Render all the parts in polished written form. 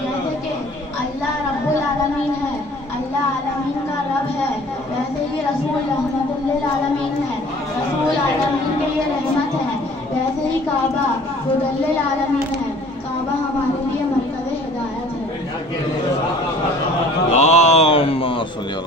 جیسے کہ اللہ رب العالمین ہے، اللہ عالمین کا رب ہے، ویسے ہی رسول رحمت للعالمین ہے، رسول عالمین کے لیے رحمت ہے، ویسے ہی کعبہ ہدی للعالمین ہے، کعبہ ہمارے لیے مرکز ہدایت ہے۔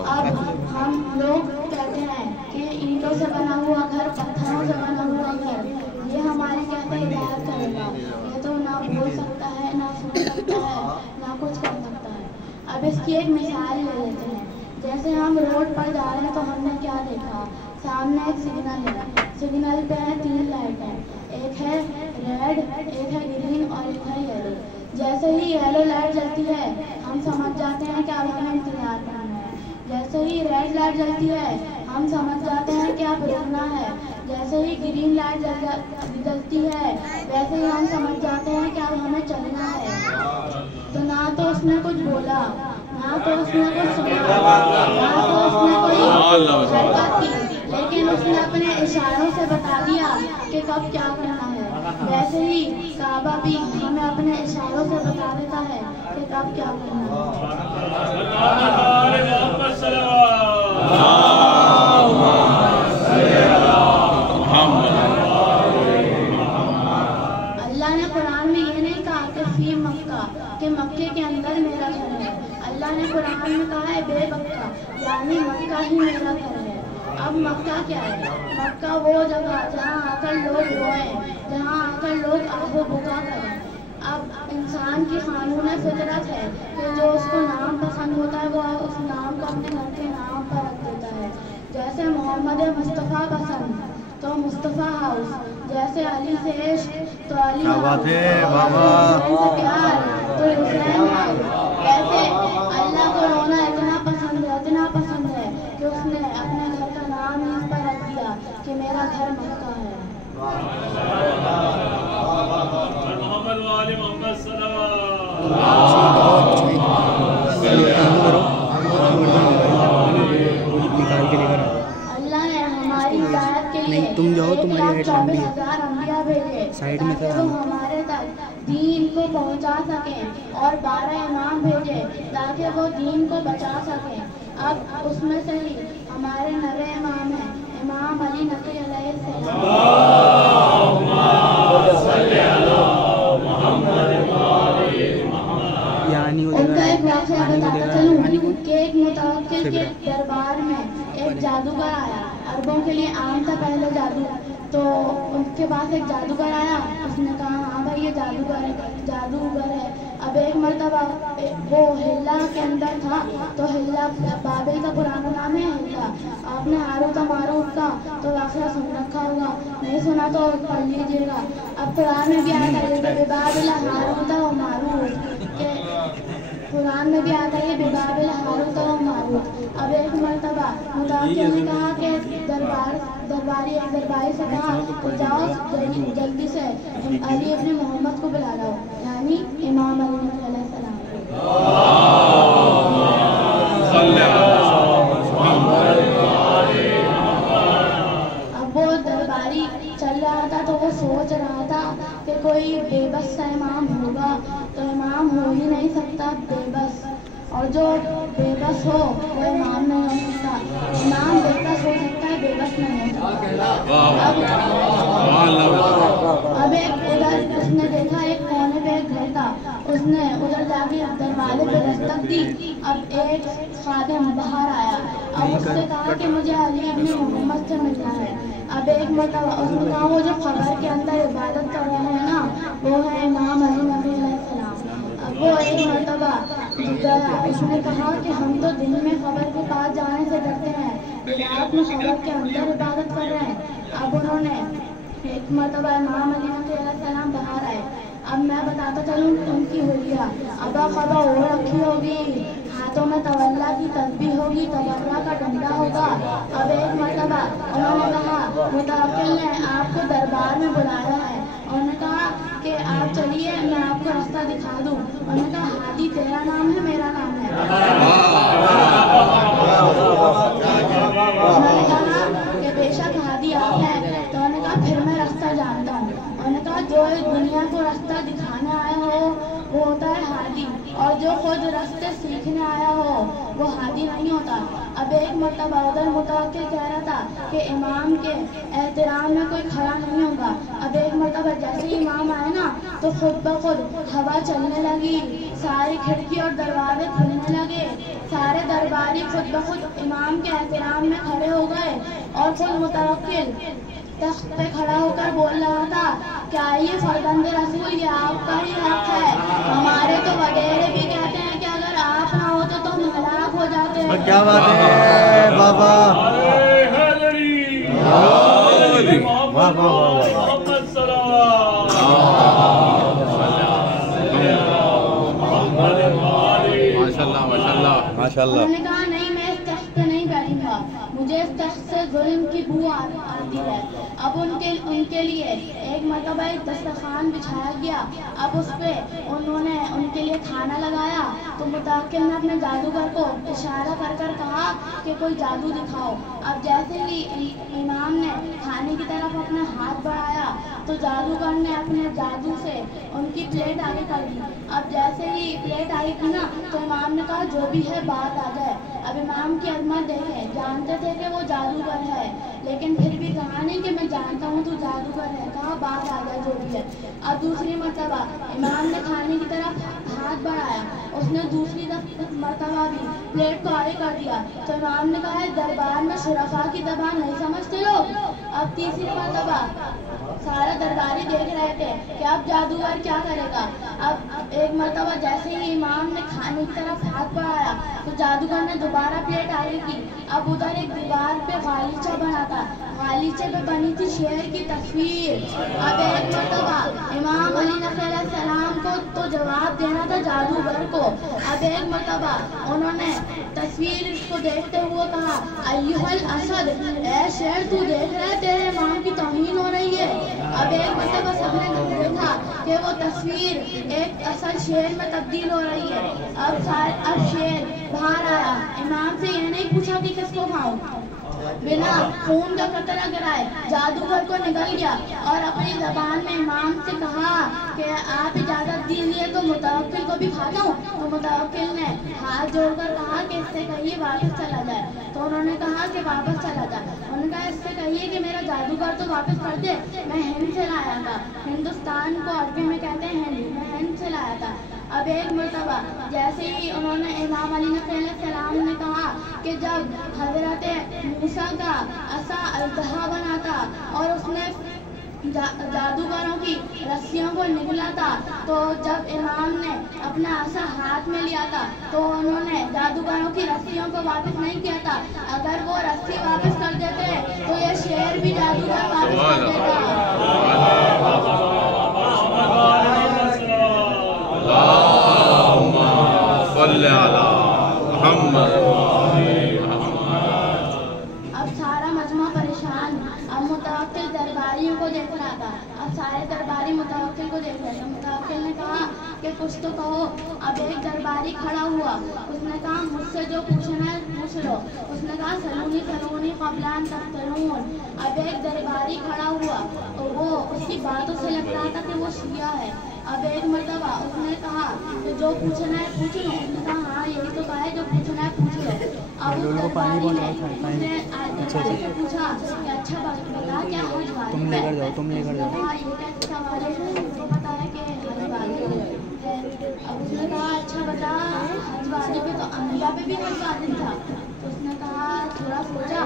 اب ہم لوگ کہتے ہیں کہ اینٹوں سے بنا ہوا گھر، پتھروں سے بنا ہوا گھر، یہ ہماری کہتے ہیں ہدایت کرے گا، یہ تو نہ بول سکتا ہے، نہ سن سکتا ہے، نہ کچھ کر سکتا ہے۔ اب اس کی ایک مثال لے لیتے ہیں۔ جیسے ہم روڈ پر جا رہے ہیں تو ہم نے کیا دیکھا، سامنے ایک سگنل ہے، سگنل پہ ہے 3 لائٹیں، ایک ہے ریڈ، ایک ہے گرین اور ایک ہے یلو۔ جیسے ہی یلو لائٹ جلتی ہے ہم سمجھ جاتے ہیں کہ اب ہمیں انتظار کرنا ہے، جیسے ہی ریڈ لائٹ جلتی ہے ہم سمجھ جاتے ہیں کہ اب رکنا ہے، جیسے ہی گرین لائٹ جلتی ہے ویسے ہی ہم سمجھ جاتے ہیں کہ اب ہمیں چلنا ہے۔ تو نہ تو اس نے کچھ بولا، نہ تو اس نے کچھ سنا، نہ تو اس نے کوئی حرکت کی، لیکن اس نے اپنے اشاروں سے بتا دیا کہ کب کیا کرنا ہے۔ ویسے ہی کعبہ بھی ہمیں اپنے اشاروں سے بتا دیتا ہے کہ کب کیا کرنا ہے۔ اللہ نے قرآن میں یہ نہیں کہا کہ فی مکہ، کہ مکے کے اندر میرا گھر ہے، اللہ نے قرآن میں کہا ہے بے مکہ، یعنی مکہ ہی میرا گھر ہے۔ اب مکہ کیا ہے؟ مکہ وہ جگہ جہاں آ کر لوگ روئیں، جہاں آ کر لوگ آہ و بکا کریں۔ اب انسان کی قانون فطرت ہے کہ جو اس کو نام پسند ہوتا ہے وہ اس نام کو اپنے گھر کے نام پر رکھ دیتا ہے۔ جیسے محمد مصطفیٰ پسند تو مصطفیٰ ہاؤس، جیسے علی سے عشق تو علی ہاؤس، حسین سے پیار تو حسین ہاؤس۔ ویسے اللہ کو رونا اتنا پسند ہے کہ اس نے اپنے گھر کا نام ہی اس پر رکھ دیا کہ میرا گھر مکہ ہے۔ اللہ نے ہماری ہدایت کے لیے 1,24,000 انبیاء بھیجے تاکہ وہ ہمارے تک دین کو پہنچا سکیں، اور 12 امام بھیجے تاکہ وہ دین کو بچا سکیں۔ اب اس میں سے ہی ہمارے 9 امام ہیں، امام علی نقی علیہ السلام، ان کا ایک واقعہ بتاتا چلوں کہ ایک متوکل کے دربار میں ایک جادوگر آیا۔ عربوں کے لیے عام تھا پہلے جادو، تو ان کے پاس ایک جادوگر آیا، اس نے کہا ہاں بھائی یہ جادوگر ہے۔ اب ایک مرتبہ وہ ہلا کے اندر تھا، تو ہلا بابل کا پرانا نام ہے ہلا۔ آپ نے ہاروت و ماروت کا تو واقعہ سن رکھا ہوگا، نہیں سنا تو پڑھ لیجیے گا۔ اب قرآن میں بھی آتا ہے بابل ہاروت و ماروت، قرآن میں بھی آتا ہے بابل ہاروت و ماروت۔ اب ایک مرتبہ متوکل نے کہا کہ درباری سے کہا کہ جاؤ جلدی سے علی ابن محمد کو بلا لاؤ، یعنی امام علی علیہ السلام۔ اب وہ درباری چل رہا تھا تو وہ سوچ رہا تھا کہ کوئی بے بس سا امام ہوگا، تو امام ہو ہی نہیں سکتا بے بس، اور جو بے بس ہو وہ امام نہیں ہو سکتا، امام بے بس ہو سکتا ہے، بے بس نہیں ہو سکتا۔ اب ایک ادھر اس نے دیکھا ایک کونے پہ ایک گھر تھا، اس نے ادھر جا کے دروازے پہ دستک دی۔ اب ایک خادم باہر آیا، اب اس سے کہا کہ مجھے علی ابن محمد سے ملنا ہے۔ اب ایک مرتبہ اس نے کہا وہ جو قبر کے اندر عبادت کر رہے ہیں نا وہ ہے امام علی نبی علیہ السلام۔ اب وہ ایک مرتبہ اس نے کہا کہ ہم تو دن میں قبر کے پاس جانے سے ڈرتے ہیں، رات میں قبر کے اندر عبادت کر رہے ہیں۔ اب انہوں نے ایک مرتبہ امام علی نبی علیہ السلام باہر آئے۔ اب میں بتاتا چلوں ان کی حلیہ، ابا خبا ہو رکھی ہوگی، ہاتھوں میں تولا کی تسبیح ہوگی، تبرہ کا ڈنڈا ہوگا۔ اب ایک مرتبہ انہوں نے کہا متوکل نے آپ کو دربار میں بلایا ہے، انہوں نے کہا کہ آپ چلیے میں آپ کو راستہ دکھا دوں۔ انہوں نے کہا ہادی تیرا نام ہے میرا نام ہے؟ انہوں نے کہا کہ بے شک ہادی آپ ہیں، تو انہوں نے کہا پھر میں راستہ جانتا ہوں۔ انہوں نے کہا جو دنیا کو راستہ دکھانے آیا ہو وہ ہوتا ہے ہادی، اور جو خود راستے سیکھنے آیا ہو وہ ہادی نہیں ہوتا۔ اب ایک مرتبہ ادھر متوکل کہہ رہا تھا کہ امام کے احترام میں کوئی کھڑا نہیں ہوگا۔ اب ایک مرتبہ جیسے ہی امام آئے نا تو خود بخود ہوا چلنے لگی، ساری کھڑکی اور دروازے کھلنے لگے، سارے درباری خود بخود امام کے احترام میں کھڑے ہو گئے، اور خود متوکل تخت پہ کھڑا ہو کر بول رہا تھا، کیا یہ فرزند رسول یہ آپ کا ہی حق ہے؟ ہمارے تو وڈیرے بھی کہتے ہیں کہ اگر آپ نہ ہوتے تو ہم ہلاک ہو جاتے ہیں۔ کیا بات ہے بابا، انہوں نے کہا نہیں میں اس تخت پہ نہیں بیٹھوں گا، مجھے اس تخت سے ظلم کی بو آتی ہے۔ اب ان کے لیے ایک مرتبہ ایک دسترخوان بچھایا گیا، اب اس پہ انہوں نے ان کے لیے کھانا لگایا تو متوکل نے اپنے جادوگر کو اشارہ کر کر کہا کہ کوئی جادو دکھاؤ۔ اب جیسے ہی امام نے کھانے کی طرف اپنا ہاتھ بڑھایا تو جادوگر نے اپنے جادو سے ان کی پلیٹ آگے کر دی۔ اب جیسے ہی پلیٹ آگے کی نا تو امام نے کہا جو بھی ہے بات آ جائے۔ اب امام کی عظمت دیکھیں، جانتے تھے کہ وہ جادوگر ہے لیکن پھر بھی کہا نہیں کہ میں جانتا ہوں تو جادوگر ہے، کہا بات آ جائے جو بھی ہے۔ اب دوسری مرتبہ امام نے کھانے کی طرف ہاتھ بڑھایا، اس نے دوسری مرتبہ بھی پلیٹ کو آگے کر دیا تو امام نے کہا دربار میں شرفاء کی زبان نہیں سمجھتے لوگ۔ اب تیسری مرتبہ سارے درباری دیکھ رہے تھے کہ اب جادوگر کیا کرے گا۔ اب ایک مرتبہ جیسے ہی امام نے کھانے کی طرف ہاتھ بڑھایا تو جادوگر نے دوبارہ پلیٹ آگے کی۔ اب ادھر ایک دیوار پہ غالیچہ بنا تھا، غالیچے پہ بنی تھی شیر کی تصویر۔ اب ایک مرتبہ امام علی نقی علیہ السلام کو تو جواب دینا تھا جادوگر کو۔ اب ایک مرتبہ انہوں نے تصویر کو دیکھتے ہوئے کہا ایھا الاسد، اے شیر تو دیکھ رہے تیرے امام کی توہین ہو رہی ہے۔ اب ایک مرتبہ سب نے دیکھا کہ وہ تصویر ایک اصل شیر میں تبدیل ہو رہی ہے۔ اب شیر باہر آیا، امام سے یہ نہیں پوچھا کہ کس کو کھاؤں، بنا خون کا قطرہ گرائے جادوگر کو نکل گیا اور اپنی زبان میں امام سے کہا کہ آپ اجازت دیجیے تو متوکل کو بھی کھاتا ہوں۔ تو متوکل نے ہاتھ جوڑ کر کہا کہ اس سے کہیے واپس چلا جائے۔ تو انہوں نے کہا کہ واپس چلا جائے، انہوں نے کہا اس سے کہیے کہ میرا جادوگر تو واپس کر دے، میں ہند سے لایا تھا، ہندوستان کو عربی میں کہتے ہیں ہند، میں ہند سے لایا تھا۔ اب ایک مرتبہ جیسے ہی انہوں نے امام علی نقی علیہ السلام نے کہا کہ جب حضرت موسیٰ کا عصا اژدہا بنا تھا اور اس نے جادوگروں کی رسیوں کو نگلا تھا، تو جب امام نے اپنا عصا ہاتھ میں لیا تھا تو انہوں نے جادوگروں کی رسیوں کو واپس نہیں کیا تھا۔ اگر وہ رسی واپس کر دیتے تو یہ شیر بھی جادوگر واپس کر دیتا۔ اب سارا مجمع پریشان، اب متوکل درباریوں کو دیکھ رہا تھا، اب سارے درباری متوکل کو دیکھ رہے تھے۔ متوکل نے کہا کہ کچھ تو کہو۔ اب ایک درباری کھڑا ہوا، اس نے کہا مجھ سے جو پوچھنا ہے پوچھ لو۔ اس نے کہا سلونی سلونی قبل ان تفتنون۔ اب ایک درباری کھڑا ہوا، وہ اس کی باتوں سے لگ رہا تھا کہ وہ شیعہ ہے۔ اب ایک مرتبہ اس نے کہا کہ جو پوچھنا ہے پوچھ لو۔ اس نے کہا ہاں یہی تو کہا ہے جو پوچھنا ہے پوچھ لو۔ اب اس درباری نے پوچھا کہ اچھا بتا کیا حج واجب ہے؟ تم لے کر جاؤ۔ ہاں یہ کیسے سوال ہے، مجھے پتا ہے کہ حج واجب ہے۔ اب اس نے کہا اچھا بتا حج واجب ہے تو انبیاء پہ بھی حج واجب تھا؟ تو اس نے کہا تھوڑا سوچا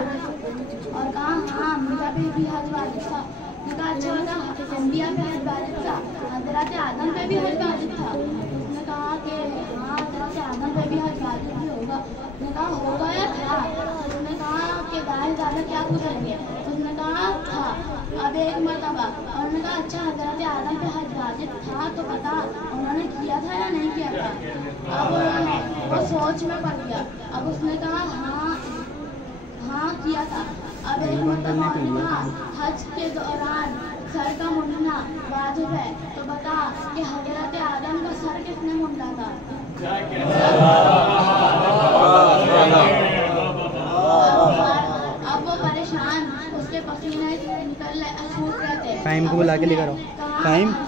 اور کہا ہاں انبیاء پہ بھی حج واجب تھا۔ اس نے کہا اچھا بتا انبیاء پہ حج واجب تھا، حضرت آدم پہ بھی حج واجب تھا؟ اس نے کہا کہ ہاں حضرت آدم پہ بھی حج واجب بھی ہوگا۔ اس نے کہا ہوگا یا تھا؟ اس نے کہا کہ ظاہر زیادہ کیا پوچھیں گے؟ اس نے کہا تھا۔ اب ایک مرتبہ انہوں نے کہا اچھا حضرت آدم پہ حج واجب تھا تو بتا انہوں نے کیا تھا یا نہیں کیا تھا؟ اب انہوں نے وہ سوچ میں پڑ گیا، اب اس نے کہا ہاں کیا تھا۔ اب ایک مرتبہ انہوں نے کہا حج کے دوران سر کا مونڈنا واجب ہے تو بتا کہ حضرت آدم کا سر کس نے مونڈا تھا؟ اب وہ پریشان، اس کے پسینے نکل رہے تھے۔ ٹائم کو بلا کے لے کر آؤ۔ ٹائم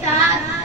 7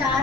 4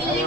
3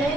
1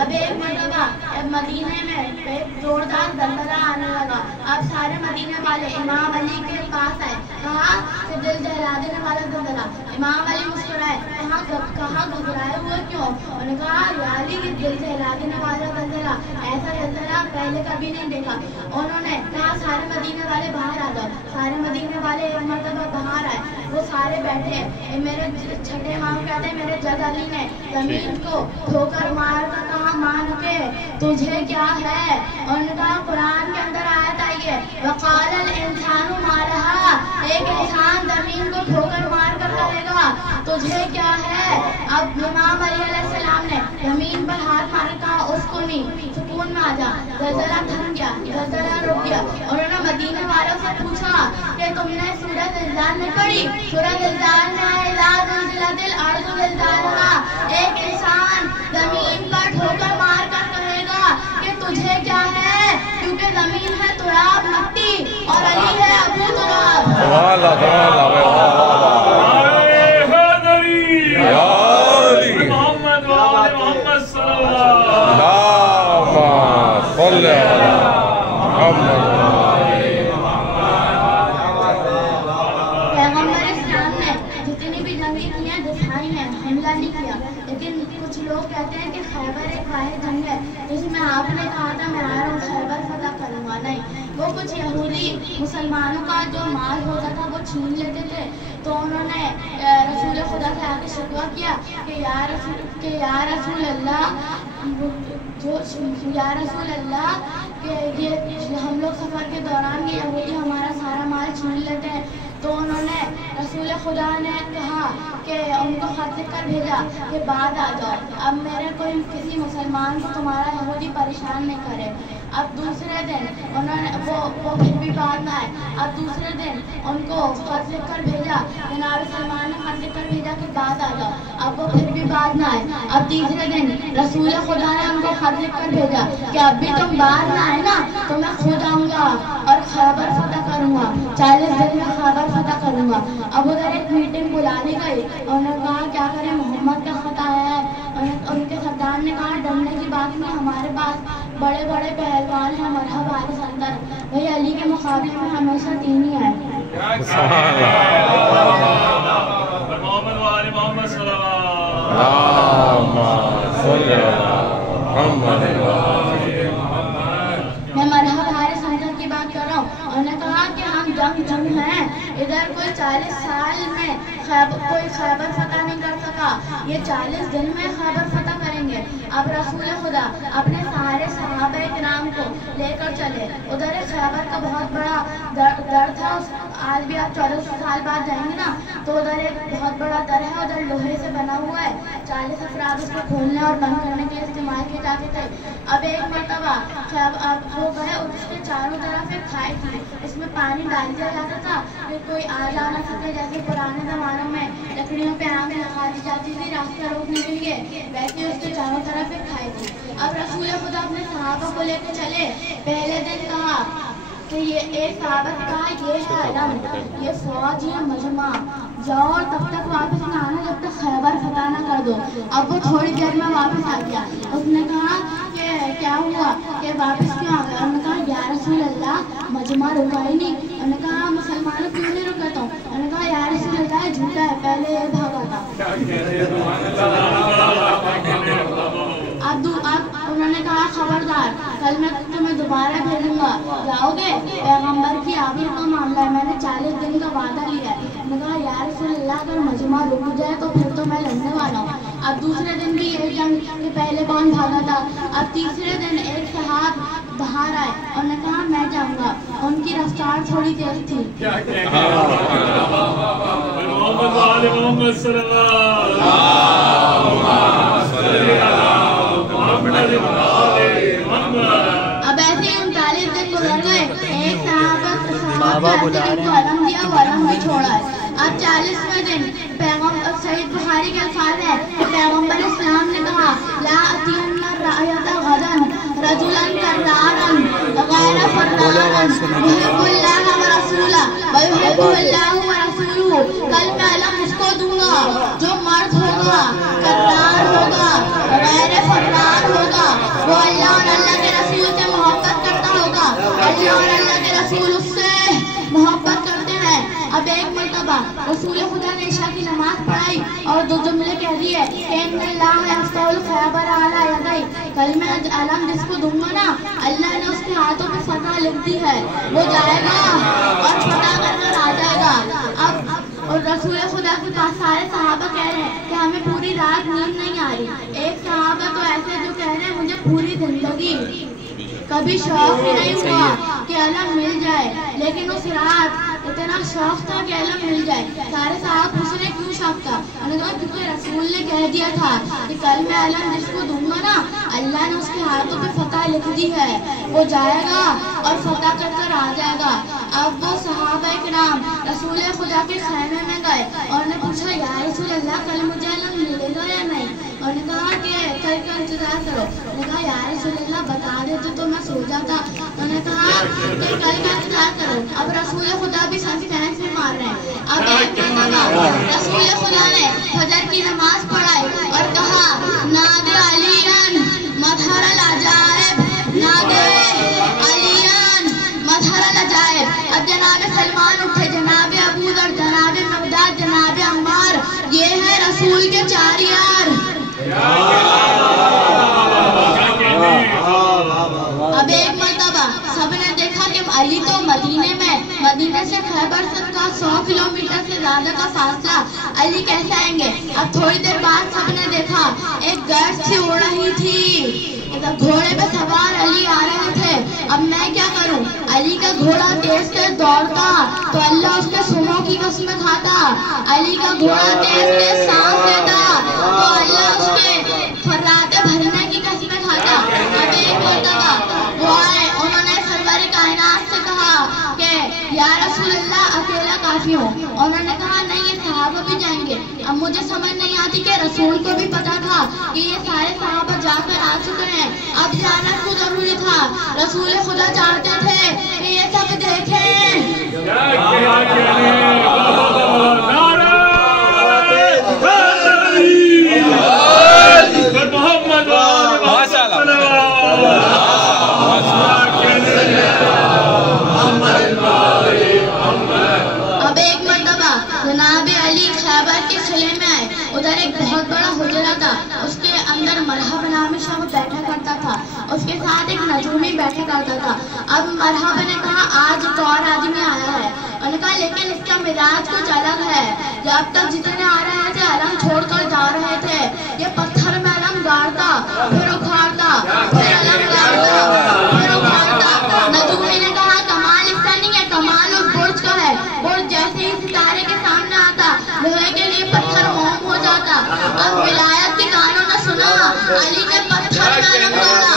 اب ایک مرتبہ مدینے میں ایک زوردار زلزلہ آنے لگا. اب سارے مدینے والے امام علی کے پاس آئے. کہا کہ دل دہلا دینے والا زلزلہ. امام علی مسکرائے. کہا گھبرائے ہوئے کیوں؟ انہوں نے کہا یا علی یہ دل دہلا دینے والا زلزلہ، ایسا زلزلہ پہلے کبھی نہیں دیکھا. انہوں نے کہا سارے مدینے والے باہر آ جاؤ. سارے مدینے والے ایک مرتبہ باہر آئے. وہ سارے بیٹھے. میرے چھٹے امام کہتے ہیں میرے جد علی نے زمین کو ٹھوکر مار کر کہا مان کے تجھے کیا ہے؟ انہوں نے کہا قرآن کے اندر آیت آئی ہے وقال الانسان ما لہا، ایک انسان زمین کو ٹھوکر مار کر کہے گا تجھے کیا ہے؟ اب امام علی علیہ السلام نے زمین پر ہاتھ مار کہا اسکونی، سکون میں آ جا. زلزلہ تھم گیا، زلزلہ رک گیا. انہوں نے مدینے والوں سے پوچھا کہ تم نے سورۃ زلزال میں پڑھی؟ سورۃ زلزال میں ہے اذا زلزلت الارض زلزالہا، ایک انسان زمین پر ٹھوکر مار کر کہے گا کہ تجھے کیا ہے، کیونکہ زمین ہے تراب مٹی اور علی ہے ابو تراب. پیغمبر اسلام نے جتنی بھی جنگیں کی ہیں دکھائی ہیں، حملہ نہیں کیا. لیکن کچھ لوگ کہتے ہیں کہ خیبر ایک واحد جنگ ہے جس میں آپ نے کہا تھا میں آ رہا ہوں خیبر فتح کروں گا. نہیں، وہ کچھ یہودی مسلمانوں کا جو مال ہوتا تھا وہ چھین لیتے تھے. تو انہوں نے رسول خدا سے آ کے شکوہ کیا کہ یا رسول اللہ یا رسول اللہ کہ یہ ہم لوگ سفر کے دوران یہ یہودی ہمارا سارا مال چھین لیتے ہیں. تو انہوں نے رسول خدا نے کہا کہ ان کو خط لکھ کر بھیجا کہ بعد آ جاؤ، اب میرے کوئی کسی مسلمان کو تمہارا یہودی پریشان نہیں کرے. اب دوسرے دن انہوں نے وہ پھر بھی بعد نہ آئے. اب دوسرے دن ان کو خط لکھ کر بھیجا، جناب سلمان نے خط لکھ کر بھیجا کہ بعد آ جاؤ. اب وہ پھر بھی بعد نہ آئے. اب تیسرے دن رسول خدا نے ان کو خط لکھ کر بھیجا کہ اب بھی تم بعد نہ آئے نا تو میں خود آؤں گا اور خیبر فتح کروں گا، 40 دن میں خیبر فتح کروں گا. اب ادھر ایک میٹنگ بلا لی گئی. انہوں نے کہا کیا کریں، محمد کا خط آیا ہے. ان کے سردار نے کہا ڈرنے کی بات نہیں، ہمارے پاس بڑے بڑے پہلوان ہیں، مرحب حارث اندر. وہی علی کے مقابلے میں ہمیشہ 3 ہی آئے. میں مرحب حارث اندر کی بات کر رہا ہوں. انہوں نے کہا کہ ہم جنگ ہیں، ادھر کوئی 40 سال میں کوئی خیبر فتح نہیں کر سکا، یہ 40 دن میں خیبر فتح کریں گے. اب رسول خدا اپنے سارے صحابہ کرام کو لے کر چلے. ادھر خیبر کا بہت بڑا در تھا. آج بھی آپ 1400 سال بعد جائیں گے نا تو ادھر ایک بہت بڑا در ہے، ادھر لوہے سے بنا ہوا ہے. 40 افراد اس کو کھولنے اور بند کرنے کے لیے استعمال کیے جاتے تھے. اب ایک مرتبہ وہ گئے اور اس کے چاروں طرف ایک کھائی تھی، اس میں پانی ڈال دیا جاتا تھا کہ کوئی آ جا نہ سکے. جیسے پرانے زمانوں میں لکڑیوں پہ آگ لگا دی جاتی تھی راستہ روکنے کے لیے، ویسے اس کے چاروں طرف ایک کھائی تھی. اب رسول خدا اپنے صحابہ کو لے کے چلے. پہلے دن کہا کہ یہ ایک صحابہ نے کہا یہ ہے علم، یہ فوج، یہ مجمع، جاؤ اور تب تک واپس نہ آنا جب تک خیبر فتح نہ کر دو. اب وہ تھوڑی دیر میں واپس آ گیا. اس نے کہا کہ کیا ہوا کہ واپس کیوں آ گیا؟ انہوں نے کہا یا رسول اللہ مجمع رکا ہی نہیں. انہوں نے کہا مسلمانوں کیوں نہیں رکا؟ تو انہوں نے کہا یا رسول اللہ جھوٹا ہے، پہلے یہ بھاگا تھا. اب انہوں نے کہا خبردار کل میں تمہیں دوبارہ بھیجوں گا، جاؤ گے؟ پیغمبر کی آخر کا معاملہ ہے، میں نے 40 دن کا وعدہ لیا ہے. میں نے کہا یا رسول اللہ اگر مجمع رک جائے تو پھر تو میں لڑنے والا ہوں. اب دوسرے دن بھی یہی جنگ کہ پہلے کون بھاگا تھا. اب تیسرے دن ایک صحاب باہر آئے اور نے کہا میں جاؤں گا. ان کی رفتار تھوڑی تیز تھی. اب ایسے ہی 39 دن گزر گئے. ایک صحابہ کو علم دیا، وہ علم بھی چھوڑا ہے. اب 40ویں دن پیغمبر صحیح بخاری کے الفاظ ہیں کہ پیغمبر اسلام نے کہا لا اتین الرعیۃ غدا رجلا کرارا غیر فرارا یحب اللہ ورسولہ ویحبہ اللہ ورسولہ. کل میں علم اس کو دوں گا جو مرد ہوگا، کرار ہوگا، غیر فرار ہوگا اب ایک مرتبہ رسول خدا نے عشاء کی نماز پڑھائی اور دو جملے کہہ دیے کہ ان اللہ یفتح الخیبر علی یدی، کل میں علم جس کو دوں گا نا اللہ نے اس کے ہاتھوں پہ فتح لکھ دی ہے، وہ جائے گا اور فتح کر کر آ جائے گا۔ اب اور رسول خدا کے پاس سارے صحابہ کہہ رہے ہیں کہ ہمیں پوری رات نیند نہیں آ رہی۔ ایک صحابہ تو ایسے جو کہہ رہے ہیں مجھے پوری زندگی کبھی شوق ہی نہیں ہوا کہ علم مل جائے، لیکن اس رات اتنا شوق تھا کہ علم مل جائے۔ سارے صحابہ پوچھ رہے کیوں شوق تھا؟ انہوں نے کہا کیونکہ رسول نے کہہ دیا تھا کہ کل میں علم جس کو دوں گا نا اللہ نے اس کے ہاتھوں پہ فتح لکھ دی ہے، وہ جائے گا اور فتح کر کر آ جائے گا۔ اب وہ صحابہ کرام رسول خدا کے خیمے میں گئے اور نے پوچھا یا رسول اللہ کل مجھے علم ملے گا یا نہیں؟ انہوں نے کہا کہ کل کا انتظار کرو۔ انہوں نے کہا یا رسول اللہ بتا دیتے تو میں سو جاتا۔ انہوں نے کہا کہ کل کا انتظار کرو۔ اب رسول خدا بھی سسپینس میں مار رہے ہیں۔ اب ایک مرتبہ رسول خدا نے فجر کی نماز پڑھائی اور کہا نادی علیان مظہر العجائب، نادی علیان مظہر العجائب۔ اب جناب سلمان اٹھے، جناب ابو ذر، جناب مقداد، جناب عمار، یہ ہے رسول کے چار یار۔ اب ایک مرتبہ سب نے دیکھا کہ علی تو مدینے سے خیبر کا 100 کلومیٹر سے زیادہ کا فاصلہ، علی کیسے آئیں گے؟ اب تھوڑی دیر بعد سب نے دیکھا ایک گرد سی اڑ رہی تھی، گھوڑے پہ سوار علی آ رہے تھے۔ اب میں کیا کروں؟ علی کا گھوڑا تیز تیز دوڑتا تو اللہ اس کے سموں کی قسمیں کھاتا، علی کا گھوڑا تیز تیز سانس لیتا تو اللہ اس کے فراتے بھرنے کی قسمیں کھاتا۔ اب ایک مرتبہ وہ آئے، انہوں نے سرور کائنات سے کہا کہ یا رسول اللہ اکیلا کافی ہوں۔ انہوں نے کہا نہیں یہ صحابہ بھی جائیں گے۔ اب مجھے سمجھ نہیں آتی کہ رسول کو بھی پتا تھا کہ یہ سارے صحابہ جا کر آ چکے ہیں، اب جانا کو ضروری تھا۔ رسول خدا چاہتے تھے کہ یہ سب دیکھیں۔ اب ایک مرتبہ جناب علی خیبر کے قلعے میں آئے، ادھر ایک بہت بڑا حجرہ تھا، اس کے اندر مرحبا نامی شخص بیٹھا کرتا تھا، اس کے ساتھ ایک نجومی بیٹھا کرتا تھا۔ اب مرحبا نے کہا آج ایک اور آدمی آیا ہے۔ انہوں نے کہا لیکن اس کا مزاج کچھ الگ ہے، جب تک جتنے آ رہے تھے علم چھوڑ کر جا رہے تھے، یہ پتھر میں علم گاڑتا پھر اکھاڑتا، پھر علم گاڑتا پھر اکھاڑتا۔ نجومی نے کہا کمال اس کا نہیں ہے، کمال اس برج کا ہے، برج جیسے ہی ستارے کے سامنے آتا لوہے کے لیے پتھر موم ہو جاتا۔ اب ولایت کے کانوں نے سنا علی نے پتھر میں علم گاڑا،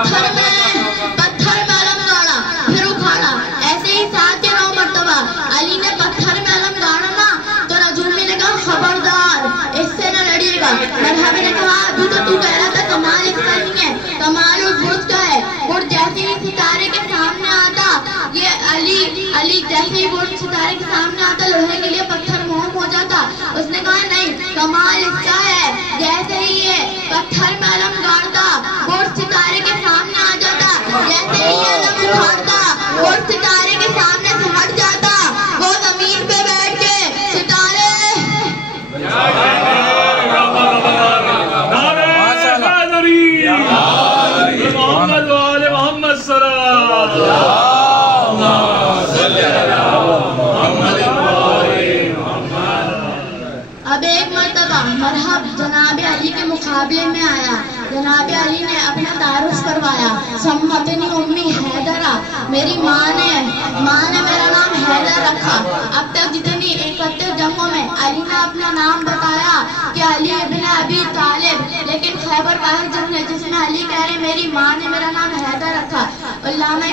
پتھر میں علم گاڑا پھر اکھاڑا۔ ایسے ہی 7 یا 9 مرتبہ علی نے پتھر میں علم گاڑا نا تو نجومی نے کہا خبردار اس سے نہ لڑیے گا۔ مرحبا نے کہا ابھی تو تو کہہ رہا تھا کمال اس کا نہیں ہے، کمال اس برج کا ہے، برج جیسے ہی ستارے کے سامنے آتا، یہ علی جیسے ہی برج ستارے کے سامنے آتا لوہے کے لیے پتھر موم ہو جاتا۔ اس نے کہا نہیں کمال اس کا ہے، جیسے ہی یہ پتھر میں علم گاڑتا برج ستارے کے سامنے آ جاتا، جیسے ہی یہ علم اکھاڑتا برج ستارے کے سامنے سے ہٹ جاتا، وہ زمین پہ بیٹھ کے ستارے محمد وآل محمد اب ایک مرتبہ مرحب جناب علی کے مقابلے میں آیا، جناب علی نے اپنا تعارف کروایا، سمتنی امی حیدرہ، میری ماں نے میرا نام حیدر رکھا۔ اب تک جتنی 31 جنگوں میں علی نے اپنا نام بتایا کہ علی ابن ابی طالب، لیکن خیبر واحد جنگ ہے جس میں علی کہہ رہے میری ماں نے میرا نام حیدر رکھا۔ علامہ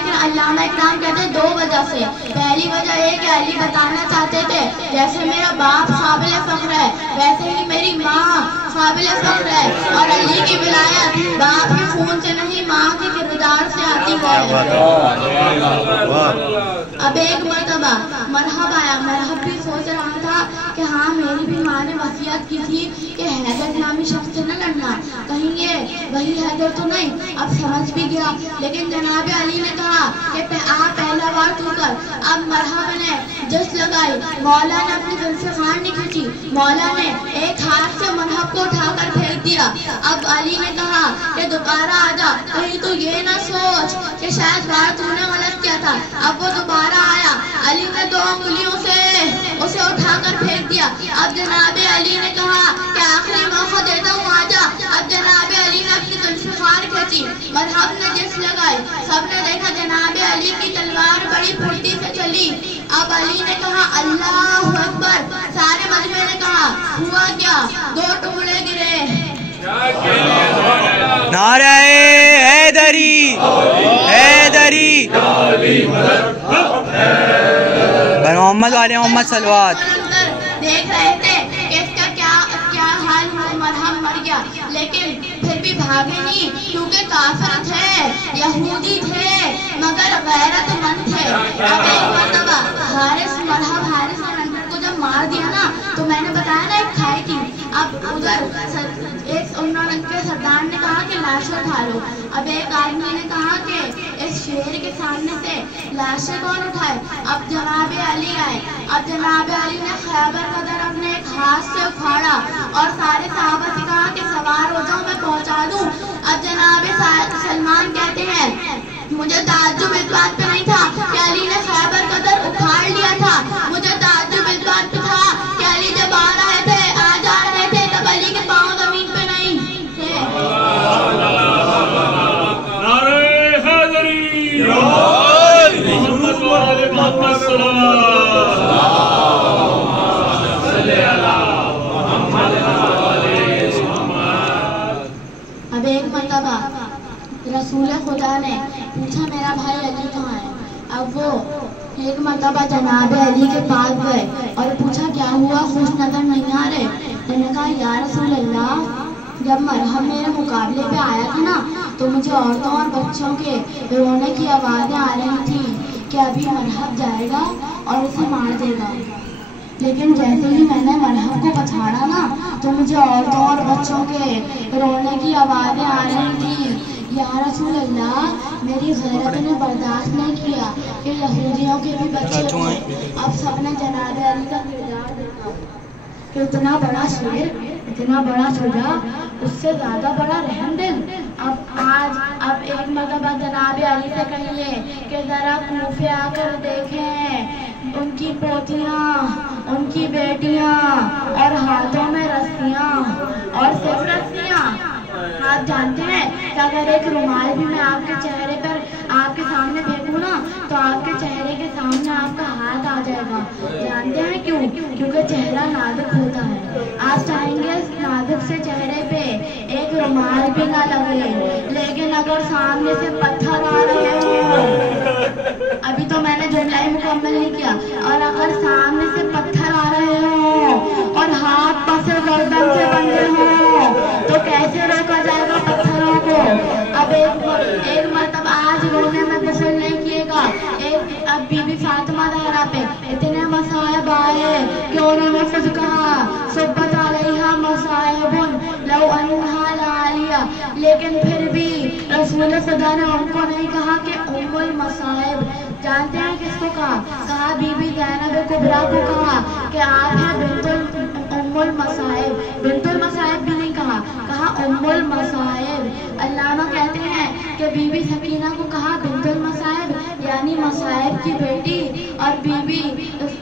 اکرام کہتے ہیں 2 وجہ سے، پہلی وجہ یہ کہ علی بتانا چاہتے تھے جیسے میرا باپ قابل فخر ہے ویسے ہی میری ماں قابل فخر ہے، اور علی کی ولایت باپ کے خون سے نہیں ماں کے کردار سے آتی ہے۔ اب ایک مرتبہ مرحب آیا، مرحب بھی سوچ رہا تھا کہ ہاں میری بھی ماں نے وصیت کی تھی کہ حیدر نامی شخص سے نہ لڑنا، کہیں یہ وہی حیدر تو نہیں۔ اب سمجھ بھی گیا، لیکن جناب علی نے کہا کہ آپ پہلا وار تو کر۔ اب مرحبا نے جس لگائی، مولا نے اپنی زلف خان نہیں کھینچی، مولا نے ایک ہاتھ سے مرحب کو اٹھا کر پھینک دیا۔ اب علی نے کہا کہ دوبارہ آ جا، کہیں تو یہ نہ سوچ کہ شاید بار تو نے غلط کیا تھا۔ اب وہ دوبارہ آیا، علی نے 2 انگلیوں سے اسے اٹھا کر پھینک دیا۔ اب جناب علی نے کہا کہ آخری موقع دیتا ہوں، آ جا۔ اب جناب علی نے اپنی زلف خان کھینچی، مرحب نے جس لگائی، سب نے دیکھا جناب علی کی تلوار بڑی پھرتی سے چلی۔ اب علی نے کہا اللہ اکبر، سارے مجمع نے کہا ہوا کیا؟ 2 ٹکڑے گرے۔ نعرہ حیدری حیدری، محمد والے محمد صلوات۔ دیکھ رہے تھے کہ اس کا کیا حال ہوا، مرحم مر گیا، لیکن پھر بھی بھاگے نہیں، کیونکہ کافر تھے، یہودی تھے، مگر غیرت مند تھے۔ اب ایک مرتبہ حارث نے کو جب مار دیا نا، تو میں نے بتایا نا ایک کھائی تھی، اب ادھر انہوں کے سردار نے کہا کہ لاشیں اٹھا لو۔ اب ایک آدمی نے کہا کہ اس شیر کے سامنے سے لاشیں کون اٹھائے؟ اب جناب علی آئے۔ اب جناب علی نے خیبر کا در اپنے ایک ہاتھ سے اکھاڑا اور سارے صحابہ سے کہا کہ سوار ہو جاؤ، میں پہنچا دوں۔ اب جناب سلمان کہتے ہیں مجھے تعجب اس بات پہ نہیں تھا کہ علی نے خیبر کا در اکھاڑ لیا تھا، مجھے تعجب اس بات پہ تھا کہ علی جب آ جا رہے تھے تب علی کے پاؤں زمین پہ نہیں تھے۔ نعرہ حیدری، محمد والے محمد صلی اللہ علیہ وسلم۔ اب ایک مرتبہ رسول خدا نے پوچھا میرا بھائی علی کہاں ہے؟ اب وہ ایک مرتبہ جناب علی کے پاس گئے اور پوچھا کیا ہوا، خوش نظر نہیں آ رہے؟ میں نے کہا یا رسول اللہ، جب مرحم میرے مقابلے پہ آیا تھا نا، تو مجھے عورتوں اور بچوں کے رونے کی آوازیں آ رہی تھی کہ ابھی مرحم جائے گا اور اسے مار دے گا، لیکن جیسے ہی میں نے مرحم کو پچھاڑا نا، تو مجھے عورتوں اور بچوں کے رونے کی آوازیں آ رہی تھی۔ یا رسول اللہ، میری غیرت نے برداشت نہیں کیا کہ یہودیوں کے بھی بچے تھے۔ اب سب نے جناب علی کا کردار دیکھا کہ اتنا بڑا شیر، اتنا بڑا شجاع، اس سے زیادہ بڑا رحم دل۔ اب ایک مرتبہ جناب علی سے کہیے کہ ذرا کوفے آ کر دیکھیں ان کی پوتیاں، ان کی بیٹیاں، اور ہاتھوں میں رسیاں، اور صرف رسیاں۔ آپ جانتے ہیں کہ اگر ایک رومال بھی میں آپ کے چہرے پر آپ کے سامنے پھینکوں نا، تو آپ کے چہرے کے سامنے آپ کا ہاتھ آ جائے گا۔ جانتے ہیں کیوں؟ کیونکہ چہرہ نازک ہوتا ہے۔ آپ چاہیں گے اس نازک سے چہرے پہ ایک رومال بھی نہ لگے، لیکن اگر سامنے سے پتھر آ رہے ہوں، ابھی تو میں نے جملہ مکمل نہیں کیا، اور اگر سامنے سے پتھر آ رہے ہوں اور ہاتھ پس گردن سے بندھے ہوں، تو کیسے روکا جائے گا پتھروں کو؟ اب ایک مرتبہ آج رونے میں غسل نہیں کیے گا۔ اب بی بی فاطمہ زہرا پہ اتنے مصائب آئے کہ انہوں نے خود کہا صبت علیہا مصائب لو انہا لعالیہ، لیکن پھر بھی رسول خدا نے ان کو نہیں کہا کہ ام المصائب۔ جانتے ہیں کس کو کہا؟ کہا بی بی زینب کبریٰ کو کہا کہ آپ ہیں بنت ام المصائب۔ بنت المصائب بھی نہیں کہا، کہا ام المصائب۔ علامہ کہتے ہیں کہ بی بی سکینہ کو کہا بنت المصائب، یعنی مصائب کی بیٹی، اور بی بی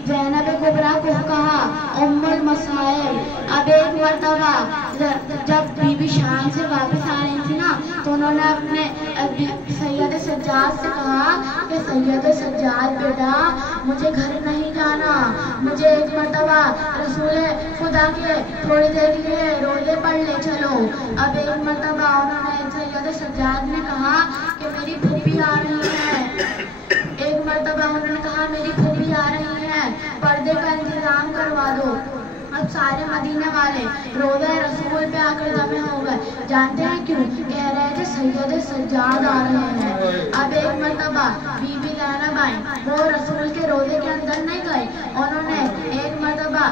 زینب کبریٰ کو کہا ام المصائب۔ اب ایک مرتبہ جب بی بی شام سے واپس آ رہی تھی نا، تو انہوں نے اپنے سید سجاد سے کہا کہ سید سجاد بیٹا، مجھے گھر نہیں جانا، مجھے ایک مرتبہ رسول خدا کے تھوڑی دیر کے لیے روزے پڑھ لے چلو۔ اب ایک مرتبہ انہوں نے سید سجاد نے کہا کہ میری پھوپھی آ رہی ہے۔ ایک مرتبہ انہوں نے کہا میری پھوپھی آ رہی ہے، پردے کا انتظام کروا دو۔ اب سارے مدینے والے روزہ رسول پہ آ کر جمع ہو گئے۔ جانتے ہیں کیوں؟ کہہ رہے تھے سید سجاد آ رہے ہیں۔ اب ایک مرتبہ بی بی زینب آئیں، وہ رسول کے روزے کے اندر نہیں گئے، انہوں نے ایک مرتبہ